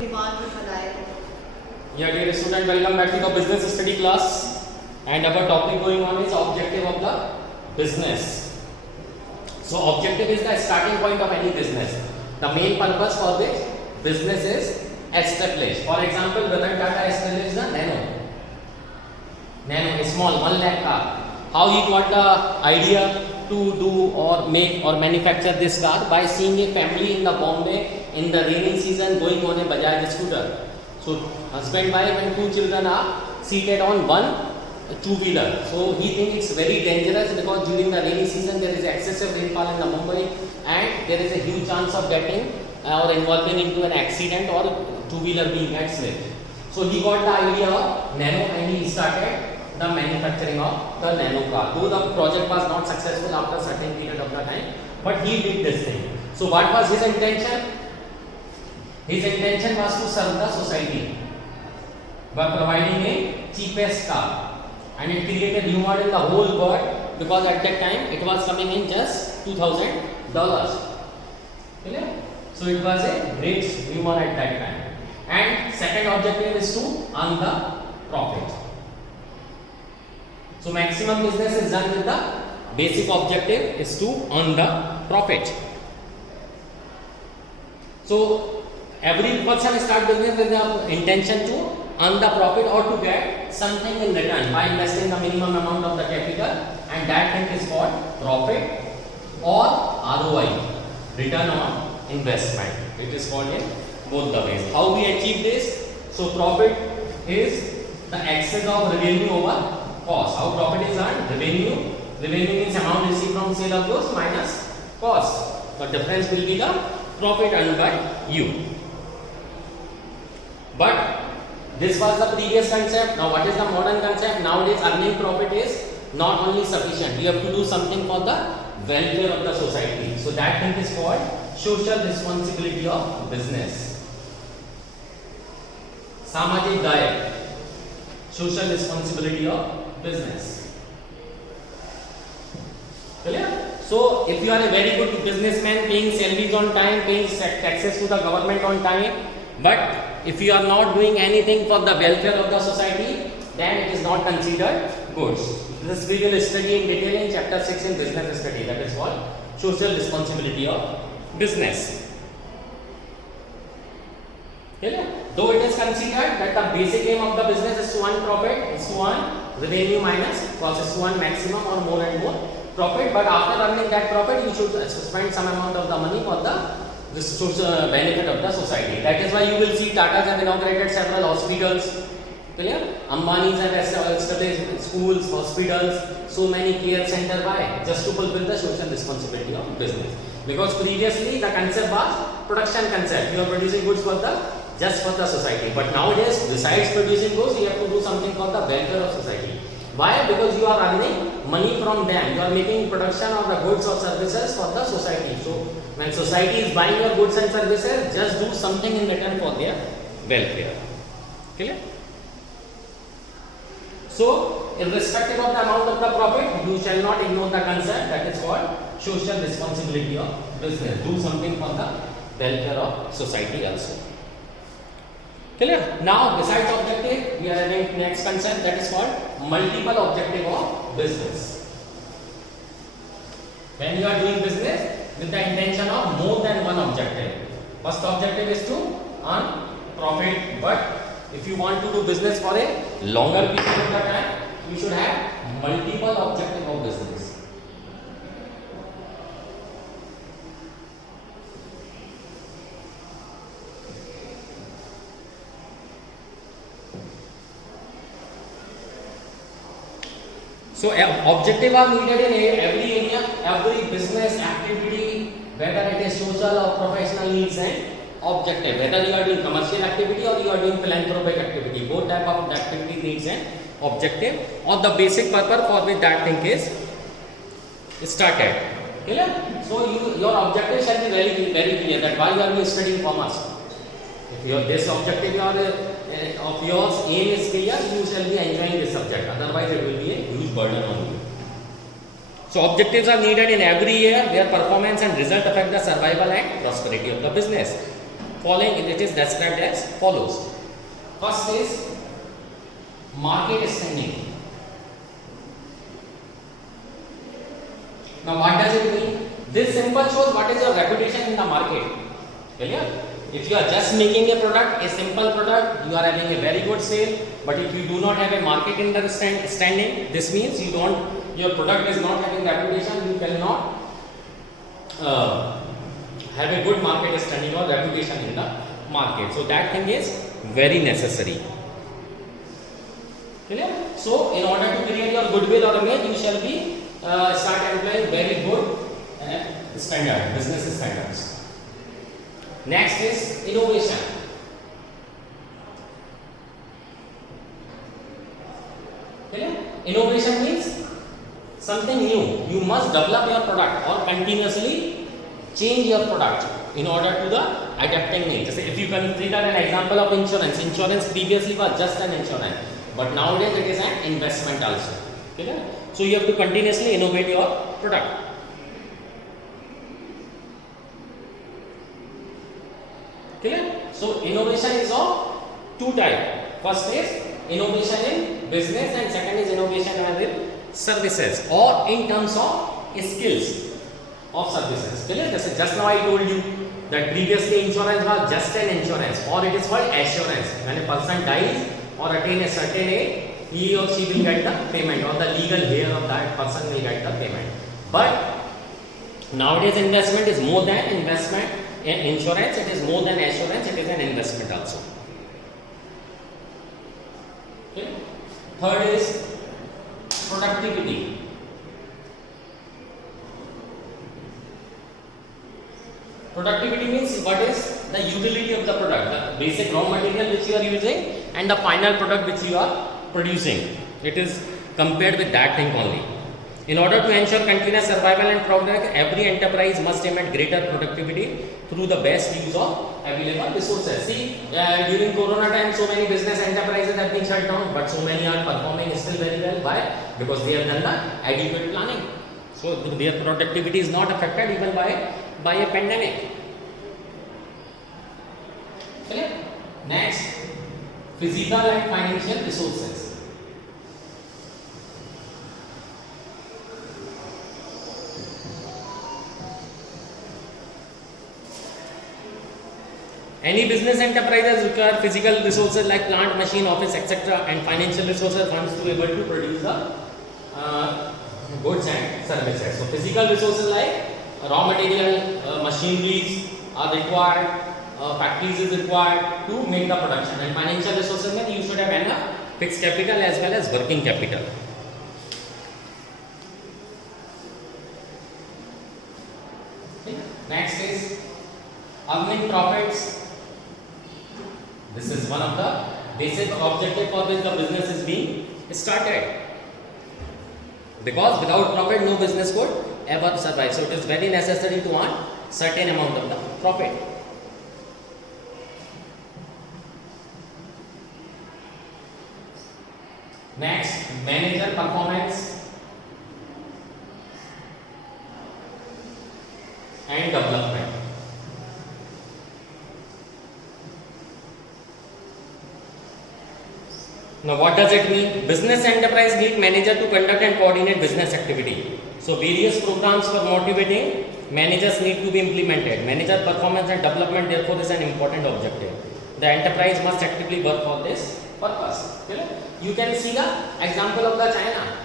दिमाग में फैलाए। Yeah, dear student, welcome back to the business study class. And our topic going on is objective of the business. So, objective is the starting point of any business. The main purpose for which business is established. For example, Ratan Tata established the Nano, a small 1 lakh car. How he got the idea to do or make or manufacture this car? By seeing a family in the Bombay in the rainy season going on a Bajaj scooter. So husband, wife and 2 children are seated on one two-wheeler. So he thinks it's very dangerous because during the rainy season there is excessive rainfall in the Mumbai and there is a huge chance of getting or involving into an accident or two-wheeler being at slip. So he got the idea of Nano and he started the manufacturing of the Nano car. Though the project was not successful after a certain period of the time, but he did this thing. So what was his intention? His intention was to serve the society by providing a cheapest car, and it created rumor in the whole world because at that time it was coming in just $2,000. So it was a great rumor at that time. And second objective is to earn the profit. So maximum business is done with the basic objective is to earn the profit. So every person start business with the intention to earn the profit or to get something in return by investing the minimum amount of the capital, and that thing is called profit or ROI, return on investment. It is called in both the ways. How we achieve this? So profit is the excess of revenue over cost. How profit is earned? Revenue. Revenue means amount received from sale of goods minus cost. The difference will be the profit earned by you. But this was the previous concept. Now what is the modern concept? Nowadays earning profit is not only sufficient. You have to do something for the welfare of the society. So that thing is called social responsibility of business. Samajik Daya. Social responsibility of business. Clear? So if you are a very good businessman, paying salaries on time, paying taxes to the government on time, but if you are not doing anything for the welfare of the society, then it is not considered goods. This we will study in detail in chapter 6 in business study, that is called social responsibility of business. Though it is considered that the basic aim of the business is to earn profit, is to earn revenue minus cost, is to earn maximum or more and more profit, but after earning that profit you should spend some amount of the money for the social benefit of the society. That is why you will see Tata's have inaugurated several hospitals. Clear? Ambani's have established schools, hospitals, so many care centers. Why? Just to fulfill the social responsibility of business. Because previously the concept was production concept. You are producing goods for the just for the society. But nowadays, besides producing goods, you have to do something for the welfare of society. Why? Because you are earning money from them. You are making production of the goods or services for the society. So when society is buying your goods and services, just do something in return for their welfare. Clear? So, irrespective of the amount of the profit, you shall not ignore the concept that is called social responsibility of business. Do something for the welfare of society also. Clear? Now, besides objective, we are having next concept that is called multiple objective of business. When you are doing business with the intention of more than one objective. First objective is to earn profit, but if you want to do business for a longer period of the time, you should have multiple objective of business. So objective are needed in every area, every business activity, whether it is social or professional needs and objective. Whether you are doing commercial activity or you are doing philanthropic activity, both type of activity needs an objective or the basic purpose for which that thing is started. Clear? So your objective shall be very clear that why you are studying commerce. If your this objective of yours aim is clear, you shall be enjoying this subject. Otherwise, it will be a huge burden on you. So objectives are needed in every area where performance and result affect the survival and prosperity of the business. following it is described as follows. First is market standing. Now what does it mean? This simple shows what is your reputation in the market. Clear? If you are just making a product, a simple product, you are having a very good sale. But if you do not have a market understanding, this means your product is not having reputation. You cannot have a good market standing or reputation in the market. So that thing is very necessary. Clear? So in order to create your goodwill or image, you shall be start employing very good standard, business standards. Next is innovation. Clear? Innovation means something new. You must develop your product or continuously change your product in order to the adapting needs. If you consider an example of insurance, insurance previously was just an insurance, but nowadays it is an investment also. Clear? So you have to continuously innovate your product. Clear? So innovation is of two types. First is innovation in business and second is innovation in services or in terms of skills of services. Clear? Just now I told you that previously insurance was just an insurance or it is called assurance. When a person dies or attain a certain age, he or she will get the payment or the legal heir of that person will get the payment. But nowadays investment is more than investment. In insurance, it is more than assurance, it is an investment also. Okay. Third is productivity. Productivity means what is the utility of the product, the basic raw material which you are using and the final product which you are producing. It is compared with that thing only. In order to ensure continuous survival and progress, every enterprise must aim at greater productivity through the best use of available resources. See, during Corona time, so many business enterprises have been shut down, but so many are performing still very well. Why? Because they have done the adequate planning. So their productivity is not affected even by a pandemic. Okay? Next, physical and financial resources. Any business enterprises require physical resources like plant, machine, office, etc. and financial resources funds to be able to produce the goods and services. So physical resources like raw material, machineries are required, factories is required to make the production, and financial resources mean you should have enough fixed capital as well as working capital. Okay. Next is earning profits. This is one of the basic objective for which the business is being started. Because without profit, no business could ever survive. So it is very necessary to earn certain amount of the profit. Next, manager performance and development. Now what does it mean? Business enterprise need manager to conduct and coordinate business activity. So various programs for motivating managers need to be implemented. Manager performance and development therefore is an important objective. The enterprise must actively work for this purpose. You can see the example of the China.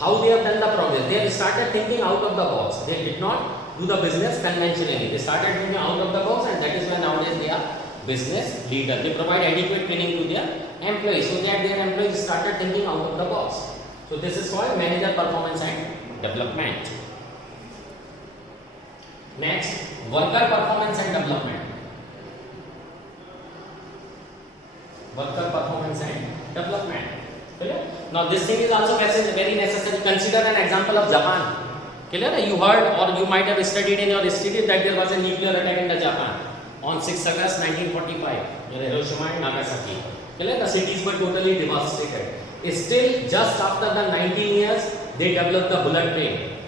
How they have done the progress. They have started thinking out of the box. They did not do the business conventionally. They started thinking out of the box, and that is why nowadays they are business leader. They provide adequate training to their employees so that their employees started thinking out of the box. So this is called manager performance and development. Next, worker performance and development. Worker performance and development. Clear? Now this thing is also very necessary. Consider an example of Japan. Clear? You heard or you might have studied in your history that there was a nuclear attack in the Japan on 6 August 1945 in Hiroshima and Nagasaki. The cities were totally devastated. Still, just after the 19 years, they developed the bullet train.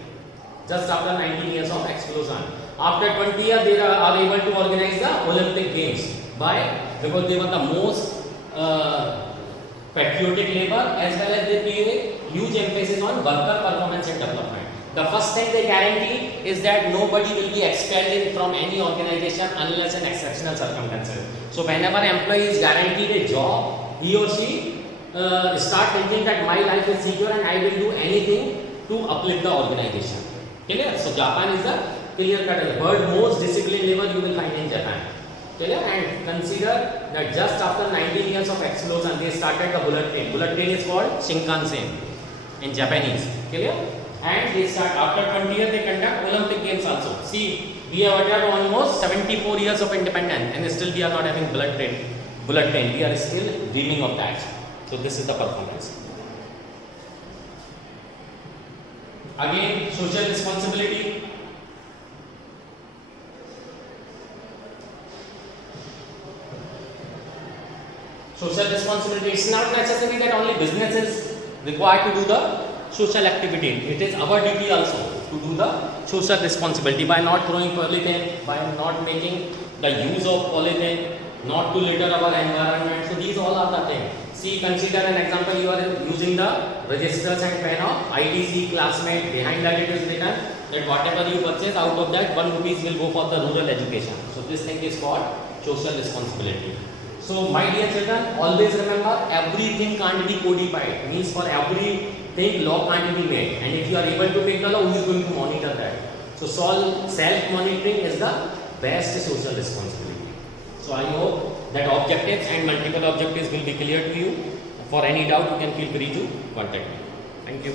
Just after 19 years of explosion. After 20 years, they are able to organize the Olympic Games. Why? Because they were the most patriotic labor, as well as they play a huge emphasis on worker performance and development. The first thing they guarantee is that nobody will be expelled from any organization unless in exceptional circumstances. So whenever employee is guaranteed a job, he or she start thinking that my life is secure and I will do anything to uplift the organization. Clear? So Japan is the clear-cut world most disciplined labor you will find in Japan. Clear? And consider that just after 19 years of explosion, they started the bullet train. Bullet train is called Shinkansen in Japanese. Clear? And they start after 20 years they conduct Olympic Games also. See, we have had almost 74 years of independence and still we are not having bullet train. We are still dreaming of that. So this is the performance. Again, social responsibility. Social responsibility. It's not necessary that only business is required to do the social activity. It is our duty also to do the social responsibility by not throwing polythene, by not making the use of polythene, not to litter our environment. So these all are the things. See, consider an example, you are using the registers and pen of ITC classmate. Behind that it is written that whatever you purchase, out of that 1 rupees will go for the rural education. So this thing is called social responsibility. So my dear children, always remember everything can't be codified. Means for everything law can't be made. And if you are able to make the law, who is going to monitor that? So self-monitoring is the best social responsibility. So I hope that objectives and multiple objectives will be clear to you. For any doubt, you can feel free to contact me. Thank you.